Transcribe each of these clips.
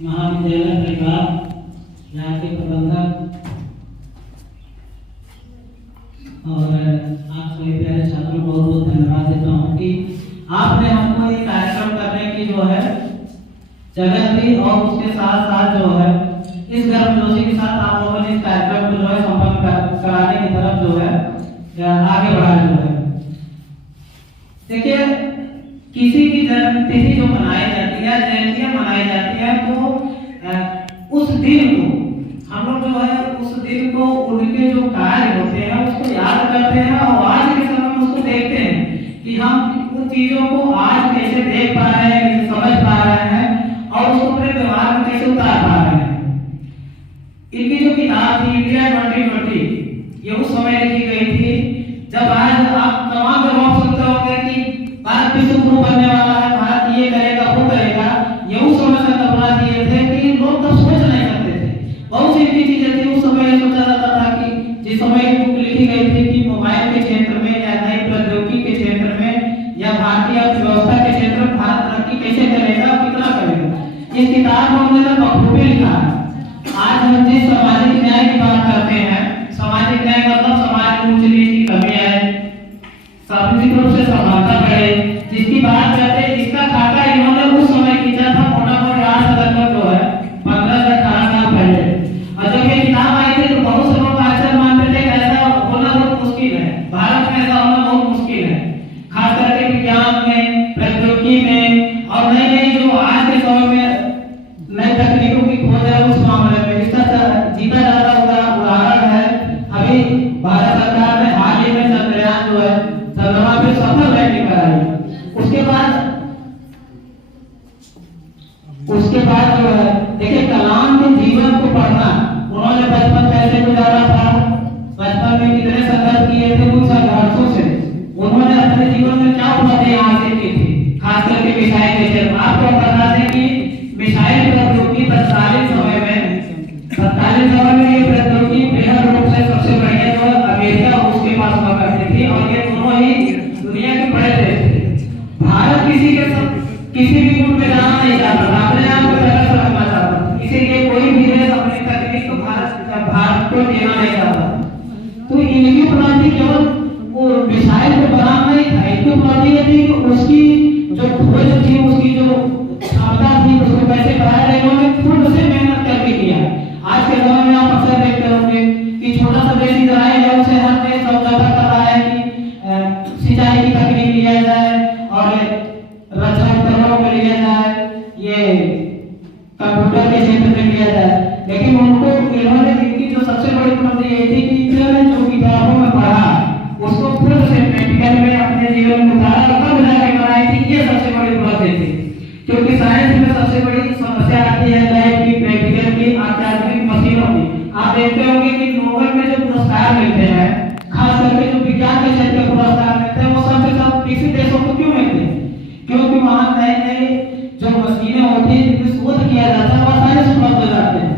महाविद्यालय परिवार, यहाँ के प्रबंधक और आप सभी प्यारे छात्रों को बहुत बहुत धन्यवाद देता हूँ कि आपने हमको ये कार्यक्रम करने की जो है जगह दी और उसके साथ साथ जो है इस गर्मजोशी के साथ आप लोगों ने इस कार्यक्रम को जो है संपन्न कराने की तरफ जो है आगे बढ़ाया जो है। देखिए, किसी की जन्मतिथि जो मनाई जाती है, जयंतियां मनाई जाती है, तो उस दिन को हम लोग जो है उस दिन को उनके जो कार्य होते हैं उसको याद करते हैं और आज के समय में उसको देखते हैं कि हम उन चीजों को आज कैसे देख पा रहे हैं, कैसे समझ पा रहे हैं और उसको अपने व्यवहार में कैसे उतार पा रहे हैं। इनकी जो किताब थी इंडिया 2020, ये उस समय लिखी गई थी जब आज आप तमाम जवाब सुनते होंगे कि भारत विश्व गुरु बनने वाला है, भारत ये करेगा वो करेगा। ये उस समय से कल्पना किए थे कि लोग तब सोच नहीं सकते थे, बहुत सी ऐसी चीजें थी उस समय सोचा जाता था कि जिस समय बुक लिखी गई थी कि मोबाइल के क्षेत्र में या नई प्रौद्योगिकी के क्षेत्र में या भारतीय अर्थव्यवस्था के क्षेत्र में भारत तरक्की कैसे करेगा, कितना करेगा। इस किताब में उन्होंने बखूबी लिखा है। आज हम जिस सामाजिक न्याय की बात करते हैं, सामाजिक न्याय मतलब समाज में ऊंच नीच की कमी है, सामाजिक रूप से समानता बढ़े, जिसकी बात करते हैं, इसका खाका इन्होंने उस समय खींचा था मोटा-मोटी 8 सितंबर जो है 15 से 18 साल पहले। और जब ये किताब आई थी तो बहुत से लोग आश्चर्य मानते थे कि ऐसा होना बहुत मुश्किल है, भारत में ऐसा होना बहुत मुश्किल है, खास करके विज्ञान में, प्रौद्योगिकी में और नई नई जो आज के समय में नई तकनीकों की खोज है उस मामले में। इसका जीता जाता उदाहरण है अभी भारत सरकार ने हाल ही में चंद्रयान जो है चंद्रमा पे सफल लैंडिंग कराई। उसके बाद जो है देखिए कलाम के जीवन को पढ़ना, उन्होंने बचपन कैसे गुजारा था, बचपन में कितने संघर्ष किए थे, उन संघर्षों से उन्होंने अपने जीवन में क्या उपलब्धियां हासिल की थी, खास करके मिसाइल के क्षेत्र में। आपको बता दें कि मिसाइल प्रौद्योगिकी तत्कालीन समय में ये प्रौद्योगिकी बेहद रूप से सबसे बढ़िया जो अमेरिका और उसके पास हुआ करती थी और ये दोनों ही दुनिया के बड़े देश थे। भारत किसी भी मुल्क में जाना नहीं चाहता था, अपने आप को अलग रखना चाहता था, इसीलिए कोई भी देश अपनी तकनीक को भारत को देना नहीं चाहता। तो इनकी उपलब्धि केवल वो मिसाइल को बनाना नहीं था, इनकी उपलब्धि ये थी कि उसकी जो खोज थी, उसकी जो क्षमता थी, उसको कैसे कराया जाए, इन्होंने खुद से मेहनत करके किया। आज के समय में आप अक्सर देखते होंगे कि छोटा सा देश इजराइल है, उसे हर देश समझौता कर रहा है कि सिंचाई की तकनीक लिया जाए और रक्षा उपकरणों में लिया जाए, ये कंप्यूटर के क्षेत्र में लिया जाए। लेकिन उनको इन्होंने इनकी जो सबसे बड़ी उपलब्धि ये थी कि इन्होंने जो किताबों में पढ़ा उसको खुद से प्रैक्टिकल में अपने जीवन में उतारा और कब जाके बनाई थी, ये सबसे बड़ी उपलब्धि थी। क्योंकि साइंस में सबसे बड़ी समस्या आती है लैब की, प्रैक्टिकल की, अत्याधुनिक मशीनों की। आप देखते होंगे कि नोबेल में जो पुरस्कार मिलते हैं, खास करके जो विज्ञान के क्षेत्र में पुरस्कार मिलते हैं, वो सब के सब विकसित देशों को क्यों मिलते हैं? क्योंकि वहां नए नए जो मशीनें होती है जिनमें शोध किया जाता है, वह सारे उपलब्ध हो जाते हैं।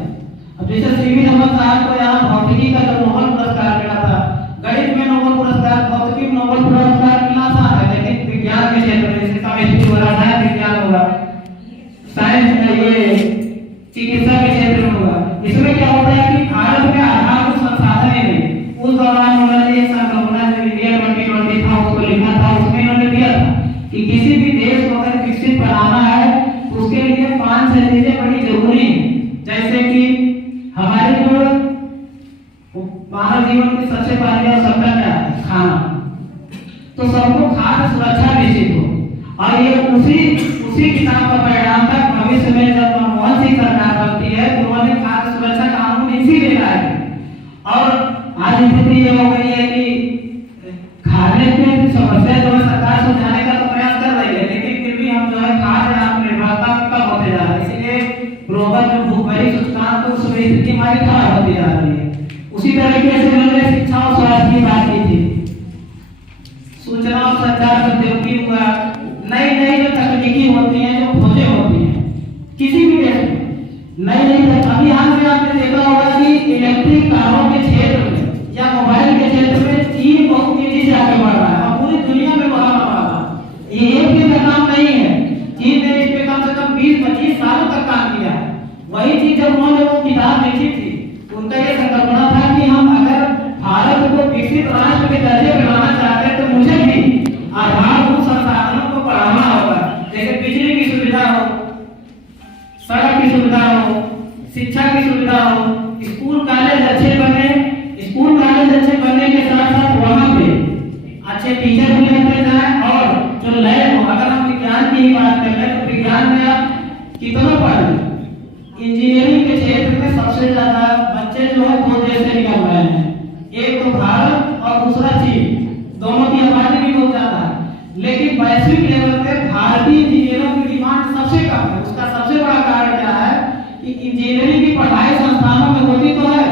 अब जैसे सीवी रमन साहब को यहाँ भौतिकी का जो नोबेल पुरस्कार मिला था, गणित में नोबेल पुरस्कार, भौतिकी में नोबेल पुरस्कार मिला था, लेकिन विज्ञान के क्षेत्र में जैसे केमिस्ट्री हो रहा है, विज्ञान होगा, साइंस में ये चिकित्सा के क्षेत्र में होगा। इसमें क्या होता है कि भारत में आधारभूत संसाधन ही नहीं। उस दौरान उन्होंने एक संकल्पना जो इंडिया 2020 था उसको लिखा था, उसमें इन्होंने दिया था कि किसी भी देश को अगर विकसित बनाना है तो उसके लिए 5-6 चीजें बड़ी जरूरी हैं। जैसे कि हमारे जो मानव जीवन की सबसे पहली आवश्यकता क्या है? खाना। तो सबको खाद्य सुरक्षा निश्चित हो और ये उसी किताब का परिणाम था। भविष्य में जब मनमोहन सिंह सरकार बनती है तो उन्होंने खाद्य सुरक्षा कानून इसीलिए लाया और आज स्थिति ये हो गई है कि खाने की समस्या जो है सरकार सुलझाने का तो प्रयास कर रही है, लेकिन फिर भी हम जो है खाद्य आत्मनिर्भरता कम होते जा रहे हैं। इसीलिए ग्लोबल जो भूखमरी सूचकांक तो उसमें स्थिति हमारी खराब होती जा रही है। उसी तरीके से मैंने शिक्षा और स्वास्थ्य की बात की थी, सूचना और संचार प्रौद्योगिकी हुआ, नई नई जो तकनीकी होती हैं, जो खोजें होती हैं किसी भी देश में नई अभी हाल में आपने देखा होगा कि इलेक्ट्रिक कारों के क्षेत्र में या मोबाइल के क्षेत्र में चीन बहुत तेजी से आगे बढ़ रहा है और पूरी दुनिया में बढ़ा रहा है। ये एक दिन का काम नहीं है, चीन ने इस पे कम से कम 20-25 सालों तक काम किया है। वही चीज जब उन्होंने वो किताब लिखी थी, उनका ये संकल्पना था कि हम अगर भारत को विकसित राष्ट्र के दर्जे पर लाना चाहते हैं तो मुझे भी आधारभूत संसाधनों को बढ़ाना होगा। जैसे बिजली की सुविधा हो, सड़क की सुविधा हो, शिक्षा की सुविधा हो, स्कूल कॉलेज अच्छे बने। स्कूल कॉलेज अच्छे बनने के साथ साथ वहाँ पे अच्छे टीचर भी लगते जाए और जो लैब हो, अगर हम विज्ञान की ही बात करें तो विज्ञान में आप कितना पढ़, इंजीनियरिंग के क्षेत्र में सबसे ज्यादा बच्चे जो है दो देश से निकल रहे हैं, एक तो भारत और दूसरा चीन। दोनों की आबादी भी बहुत ज्यादा है, लेकिन वैश्विक लेवल पे भारतीय इंजीनियरों की डिमांड सबसे कम है। उसका सबसे बड़ा कारण क्या है कि इंजीनियरिंग की पढ़ाई संस्थानों में होती तो है,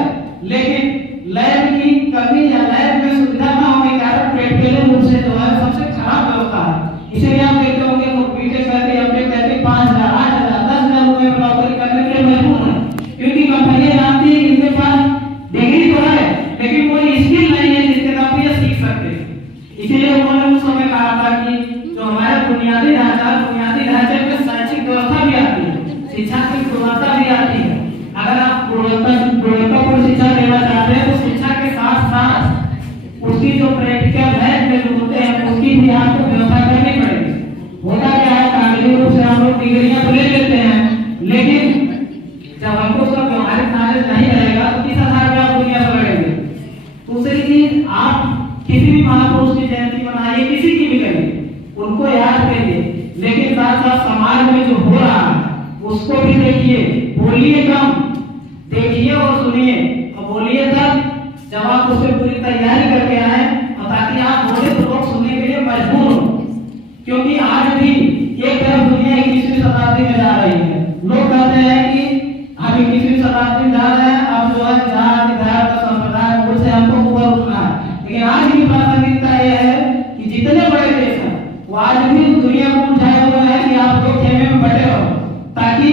लेकिन लैब की कमी या लैब में सुविधा न होने के कारण प्रैक्टिकल रूप से जो है सबसे खराब व्यवस्था है। इसीलिए आप देखते होंगे लोग बीटेक करके एमटेक करके 5,000, 8,000, 10,000 रुपए में नौकरी करने के लिए मजबूर है, क्योंकि कंपनियां जानती है कि इनके पास डिग्री तो है लेकिन कोई स्किल नहीं है जिसके द्वारा ये सीख सकते। इसीलिए उन्होंने उस समय कहा था कि जो हमारा बुनियादी ढांचे में शैक्षिक व्यवस्था भी आती है, शिक्षा की गुणवत्ता भी आती है। अगर आप गुणवत्तापूर्ण शिक्षा देना चाहते हैं तो शिक्षा के साथ साथ उसकी जो प्रैक्टिकल लैब में होते हैं उसकी भी आपको व्यवस्था करनी पड़ेगी। होता क्या है, कागजी रूप से हम लोग डिग्रियां तो ले लेते हैं, लेकिन जब हमको उसका व्यवहारिक नॉलेज नहीं रहेगा तो किस आधार पर आप दुनिया से लड़ेंगे। दूसरी चीज, आप किसी भी महापुरुष की जयंती मनाइए, किसी की भी करिए, उनको याद करिए, लेकिन साथ साथ समाज में जो हो रहा है उसको भी देखिए। बोलिए कम, देखिए और सुनिए, और बोलिए तब जब आप उससे पूरी तैयारी करके आए, और ताकि आप बोले तो लोग सुनने के लिए मजबूर हो। क्योंकि आज भी एक तरफ दुनिया 21वीं शताब्दी में जा रही है, लोग कहते हैं कि हम 21वीं शताब्दी में जा रहे हैं, अब जो है जाति धर्म संप्रदाय मूल से हमको ऊपर उठना है। लेकिन आज की प्रासंगिकता यह है कि जितने बड़े देश हैं वो आज भी दुनिया को उठाए हुए हैं कि आप दो खेमे में बटे रहो, ताकि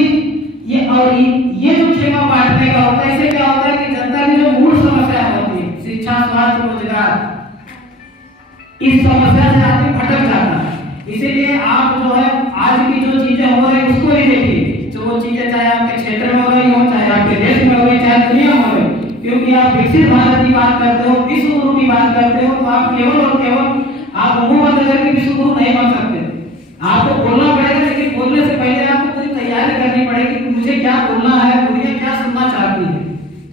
ये जो खेमा बांटने का होता है, इससे क्या होता है कि जनता की जो मूल समस्या होती है, शिक्षा, स्वास्थ्य, रोजगार, इस समस्या से आदमी भटक जाता है। इसीलिए आप जो है आज की जो चीजें हो रही उसको ही देखिए, जो वो चीजें चाहे आपके क्षेत्र में हो रही हो, चाहे आपके देश में हो रही, चाहे दुनिया में हो रही। क्योंकि आप विकसित भारत की बात करते हो, विश्व गुरु की बात करते हो, तो आप केवल और केवल आप मुंह बंद करके विश्व गुरु नहीं बन सकते। आपको बोलना पड़ेगा, लेकिन बोलने से पहले आपको पूरी तैयारी करनी पड़ेगी कि मुझे क्या बोलना है, दुनिया क्या सुनना चाहती है।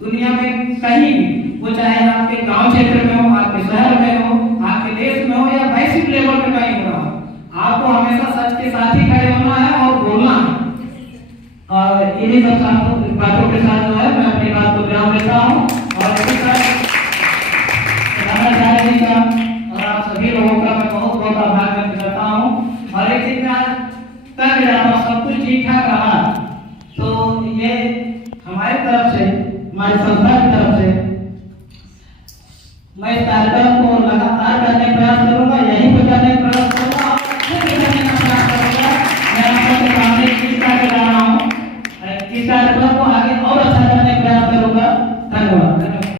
दुनिया में कहीं भी, वो चाहे आपके गांव क्षेत्र में हो, आपके शहर में हो, आपके देश में हो, या वैश्विक लेवल पे कहीं हो, आपको हमेशा सच के साथ ही खड़े होना है और बोलना है। और इन्हीं सब बातों के साथ जो है मैं अपनी बात को विराम देता हूँ, और इसी तरह जी का और आप सभी लोगों का मैं बहुत बहुत आभार व्यक्त करता हूँ। और एक चीज मैं कर रहा हूँ, सब कुछ ठीक ठाक रहा तो ये हमारी तरफ से हमारी संस्था